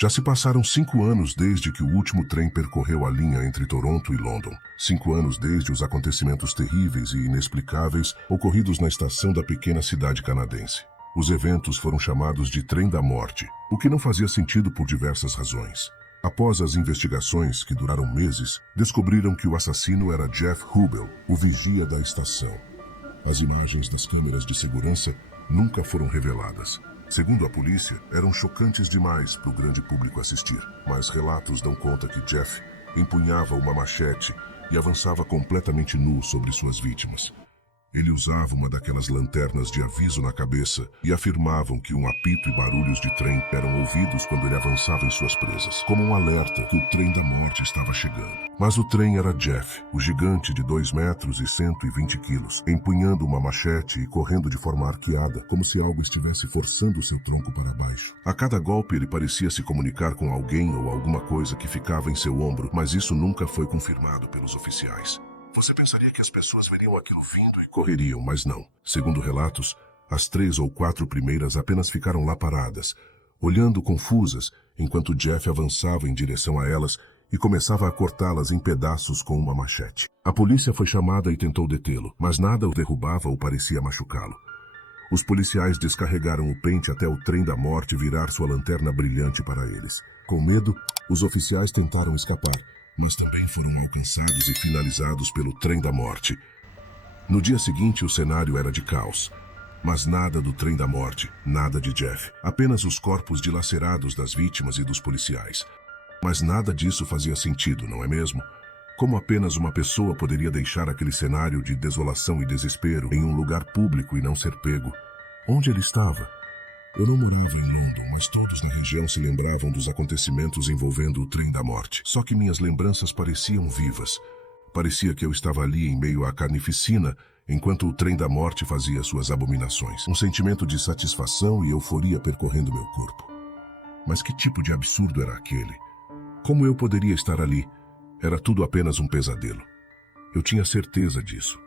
Já se passaram 5 anos desde que o último trem percorreu a linha entre Toronto e London. 5 anos desde os acontecimentos terríveis e inexplicáveis ocorridos na estação da pequena cidade canadense. Os eventos foram chamados de Trem da Morte, o que não fazia sentido por diversas razões. Após as investigações, que duraram meses, descobriram que o assassino era Jeff Hubel, o vigia da estação. As imagens das câmeras de segurança nunca foram reveladas. Segundo a polícia, eram chocantes demais para o grande público assistir, mas relatos dão conta que Jeff empunhava uma machete e avançava completamente nu sobre suas vítimas. Ele usava uma daquelas lanternas de aviso na cabeça e afirmavam que um apito e barulhos de trem eram ouvidos quando ele avançava em suas presas, como um alerta que o trem da morte estava chegando. Mas o trem era Jeff, o gigante de 2 metros e 120 quilos, empunhando uma machete e correndo de forma arqueada, como se algo estivesse forçando seu tronco para baixo. A cada golpe ele parecia se comunicar com alguém ou alguma coisa que ficava em seu ombro, mas isso nunca foi confirmado pelos oficiais. Você pensaria que as pessoas veriam aquilo vindo e correriam, mas não. Segundo relatos, as 3 ou 4 primeiras apenas ficaram lá paradas, olhando confusas, enquanto Jeff avançava em direção a elas e começava a cortá-las em pedaços com uma machete. A polícia foi chamada e tentou detê-lo, mas nada o derrubava ou parecia machucá-lo. Os policiais descarregaram o pente até o trem da morte virar sua lanterna brilhante para eles. Com medo, os oficiais tentaram escapar, mas também foram alcançados e finalizados pelo trem da morte. No dia seguinte, o cenário era de caos. Mas nada do trem da morte, nada de Jeff. Apenas os corpos dilacerados das vítimas e dos policiais. Mas nada disso fazia sentido, não é mesmo? Como apenas uma pessoa poderia deixar aquele cenário de desolação e desespero em um lugar público e não ser pego? Onde ele estava? Eu não morava em London, mas todos na região se lembravam dos acontecimentos envolvendo o trem da morte. Só que minhas lembranças pareciam vivas. Parecia que eu estava ali em meio à carnificina, enquanto o trem da morte fazia suas abominações. Um sentimento de satisfação e euforia percorrendo meu corpo. Mas que tipo de absurdo era aquele? Como eu poderia estar ali? Era tudo apenas um pesadelo. Eu tinha certeza disso.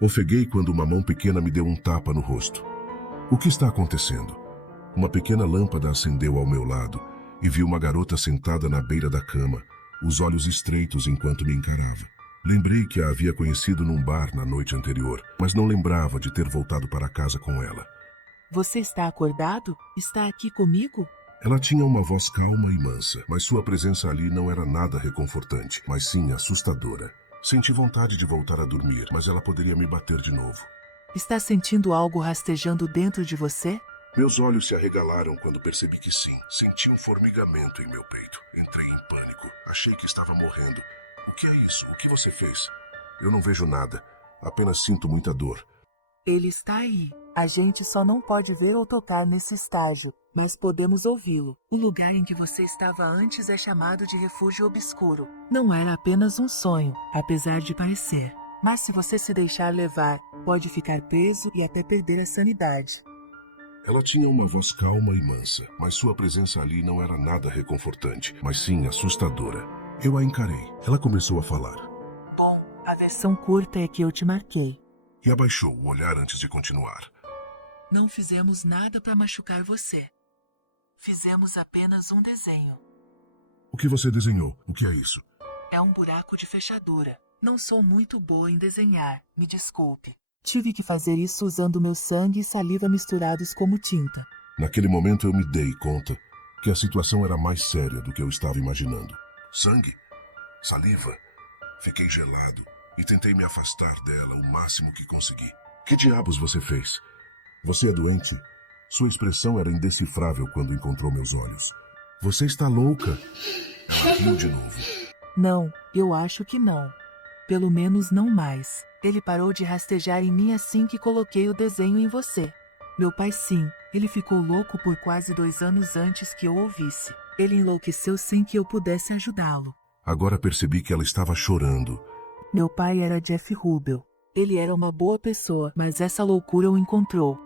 Ofeguei quando uma mão pequena me deu um tapa no rosto. O que está acontecendo? Uma pequena lâmpada acendeu ao meu lado e vi uma garota sentada na beira da cama, os olhos estreitos enquanto me encarava. Lembrei que a havia conhecido num bar na noite anterior, mas não lembrava de ter voltado para casa com ela. Você está acordado? Está aqui comigo? Ela tinha uma voz calma e mansa, mas sua presença ali não era nada reconfortante, mas sim assustadora. Senti vontade de voltar a dormir, mas ela poderia me bater de novo. Está sentindo algo rastejando dentro de você? Meus olhos se arregalaram quando percebi que sim. Senti um formigamento em meu peito. Entrei em pânico. Achei que estava morrendo. O que é isso? O que você fez? Eu não vejo nada. Apenas sinto muita dor. Ele está aí. A gente só não pode ver ou tocar nesse estágio, mas podemos ouvi-lo. O lugar em que você estava antes é chamado de refúgio obscuro. Não era apenas um sonho, apesar de parecer. Mas se você se deixar levar, pode ficar preso e até perder a sanidade. Ela tinha uma voz calma e mansa, mas sua presença ali não era nada reconfortante, mas sim assustadora. Eu a encarei. Ela começou a falar. Bom, a versão curta é que eu te marquei. E abaixou o olhar antes de continuar. Não fizemos nada para machucar você. Fizemos apenas um desenho. O que você desenhou? O que é isso? É um buraco de fechadura. Não sou muito boa em desenhar, me desculpe. Tive que fazer isso usando meu sangue e saliva misturados como tinta. Naquele momento eu me dei conta que a situação era mais séria do que eu estava imaginando. Sangue? Saliva? Fiquei gelado e tentei me afastar dela o máximo que consegui. Que diabos você fez? Você é doente? Sua expressão era indecifrável quando encontrou meus olhos. Você está louca? Ela riu de novo. Não, eu acho que não. Pelo menos não mais. Ele parou de rastejar em mim assim que coloquei o desenho em você. Meu pai sim, ele ficou louco por quase 2 anos antes que eu ouvisse. Ele enlouqueceu sem que eu pudesse ajudá-lo. Agora percebi que ela estava chorando. Meu pai era Jeff Hubel. Ele era uma boa pessoa, mas essa loucura o encontrou.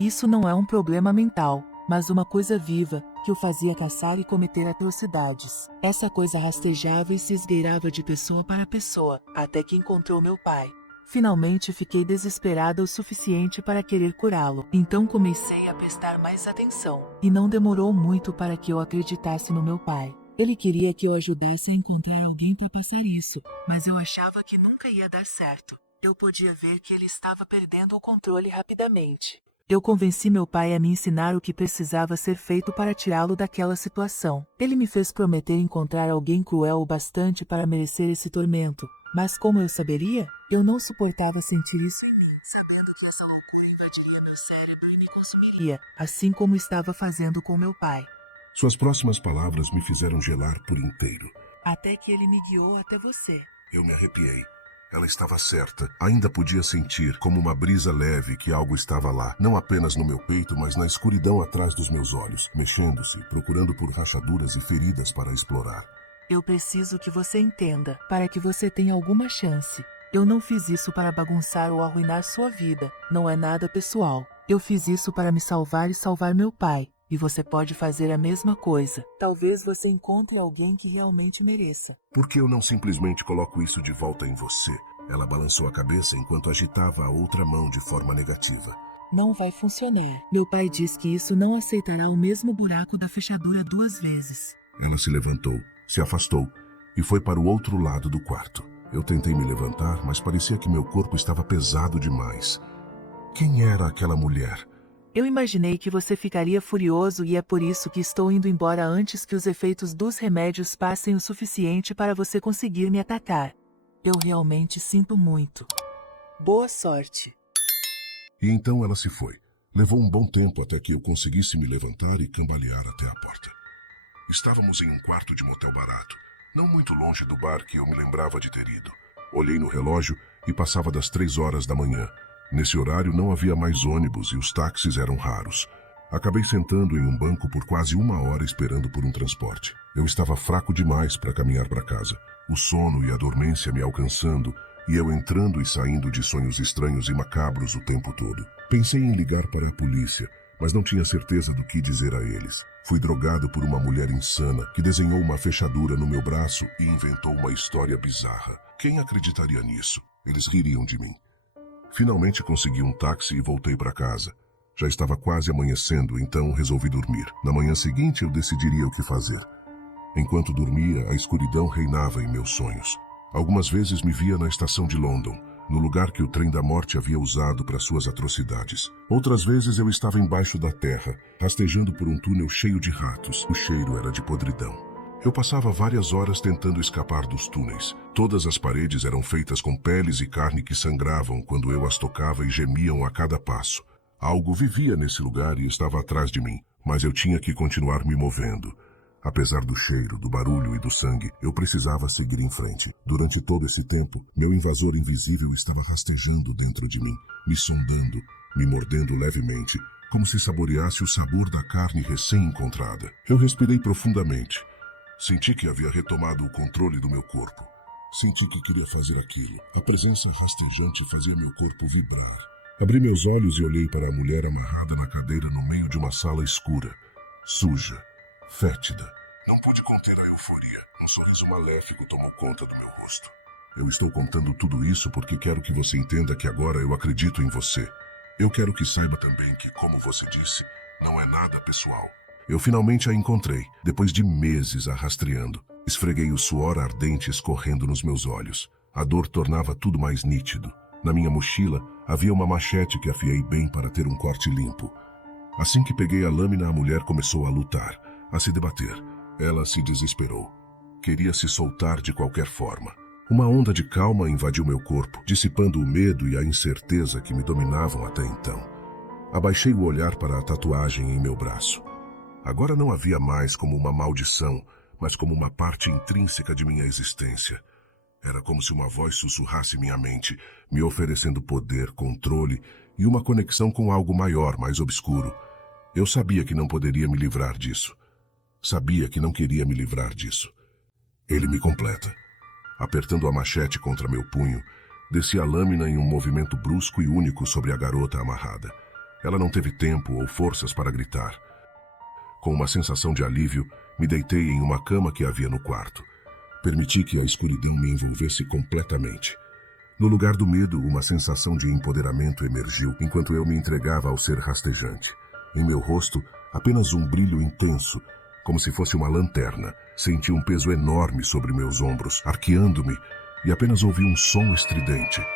Isso não é um problema mental, mas uma coisa viva, que o fazia caçar e cometer atrocidades. Essa coisa rastejava e se esgueirava de pessoa para pessoa, até que encontrou meu pai. Finalmente fiquei desesperada o suficiente para querer curá-lo. Então comecei a prestar mais atenção. E não demorou muito para que eu acreditasse no meu pai. Ele queria que eu ajudasse a encontrar alguém para passar isso, mas eu achava que nunca ia dar certo. Eu podia ver que ele estava perdendo o controle rapidamente. Eu convenci meu pai a me ensinar o que precisava ser feito para tirá-lo daquela situação. Ele me fez prometer encontrar alguém cruel o bastante para merecer esse tormento. Mas como eu saberia? Eu não suportava sentir isso em mim, sabendo que essa loucura invadiria meu cérebro e me consumiria, assim como estava fazendo com meu pai. Suas próximas palavras me fizeram gelar por inteiro. Até que ele me guiou até você. Eu me arrepiei. Ela estava certa. Ainda podia sentir, como uma brisa leve, que algo estava lá, não apenas no meu peito, mas na escuridão atrás dos meus olhos, mexendo-se, procurando por rachaduras e feridas para explorar. Eu preciso que você entenda, para que você tenha alguma chance. Eu não fiz isso para bagunçar ou arruinar sua vida. Não é nada pessoal. Eu fiz isso para me salvar e salvar meu pai. E você pode fazer a mesma coisa. Talvez você encontre alguém que realmente mereça. Por que eu não simplesmente coloco isso de volta em você? Ela balançou a cabeça enquanto agitava a outra mão de forma negativa. Não vai funcionar. Meu pai diz que isso não aceitará o mesmo buraco da fechadura 2 vezes. Ela se levantou, se afastou e foi para o outro lado do quarto. Eu tentei me levantar, mas parecia que meu corpo estava pesado demais. Quem era aquela mulher? Eu imaginei que você ficaria furioso e é por isso que estou indo embora antes que os efeitos dos remédios passem o suficiente para você conseguir me atacar. Eu realmente sinto muito. Boa sorte. E então ela se foi. Levou um bom tempo até que eu conseguisse me levantar e cambalear até a porta. Estávamos em um quarto de motel barato, não muito longe do bar que eu me lembrava de ter ido. Olhei no relógio e passava das 3 horas da manhã. Nesse horário não havia mais ônibus e os táxis eram raros. Acabei sentando em um banco por quase 1 hora esperando por um transporte. Eu estava fraco demais para caminhar para casa. O sono e a dormência me alcançando e eu entrando e saindo de sonhos estranhos e macabros o tempo todo. Pensei em ligar para a polícia, mas não tinha certeza do que dizer a eles. Fui drogado por uma mulher insana que desenhou uma fechadura no meu braço e inventou uma história bizarra. Quem acreditaria nisso? Eles ririam de mim. Finalmente consegui um táxi e voltei para casa. Já estava quase amanhecendo, então resolvi dormir. Na manhã seguinte eu decidiria o que fazer. Enquanto dormia, a escuridão reinava em meus sonhos. Algumas vezes me via na estação de London, no lugar que o trem da morte havia usado para suas atrocidades. Outras vezes eu estava embaixo da terra, rastejando por um túnel cheio de ratos. O cheiro era de podridão. Eu passava várias horas tentando escapar dos túneis. Todas as paredes eram feitas com peles e carne que sangravam quando eu as tocava e gemiam a cada passo. Algo vivia nesse lugar e estava atrás de mim, mas eu tinha que continuar me movendo. Apesar do cheiro, do barulho e do sangue, eu precisava seguir em frente. Durante todo esse tempo, meu invasor invisível estava rastejando dentro de mim, me sondando, me mordendo levemente, como se saboreasse o sabor da carne recém-encontrada. Eu respirei profundamente. Senti que havia retomado o controle do meu corpo. Senti que queria fazer aquilo. A presença rastejante fazia meu corpo vibrar. Abri meus olhos e olhei para a mulher amarrada na cadeira no meio de uma sala escura, suja, fétida. Não pude conter a euforia. Um sorriso maléfico tomou conta do meu rosto. Eu estou contando tudo isso porque quero que você entenda que agora eu acredito em você. Eu quero que saiba também que, como você disse, não é nada pessoal. Eu finalmente a encontrei, depois de meses a rastreando. Esfreguei o suor ardente escorrendo nos meus olhos. A dor tornava tudo mais nítido. Na minha mochila havia uma machete que afiei bem para ter um corte limpo. Assim que peguei a lâmina, a mulher começou a lutar, a se debater. Ela se desesperou. Queria se soltar de qualquer forma. Uma onda de calma invadiu meu corpo, dissipando o medo e a incerteza que me dominavam até então. Abaixei o olhar para a tatuagem em meu braço. Agora não havia mais como uma maldição, mas como uma parte intrínseca de minha existência. Era como se uma voz sussurrasse minha mente, me oferecendo poder, controle e uma conexão com algo maior, mais obscuro. Eu sabia que não poderia me livrar disso. Sabia que não queria me livrar disso. Ele me completa. Apertando a machete contra meu punho, desci a lâmina em um movimento brusco e único sobre a garota amarrada. Ela não teve tempo ou forças para gritar. Com uma sensação de alívio, me deitei em uma cama que havia no quarto. Permiti que a escuridão me envolvesse completamente. No lugar do medo, uma sensação de empoderamento emergiu enquanto eu me entregava ao ser rastejante. Em meu rosto, apenas um brilho intenso, como se fosse uma lanterna. Senti um peso enorme sobre meus ombros, arqueando-me, e apenas ouvi um som estridente.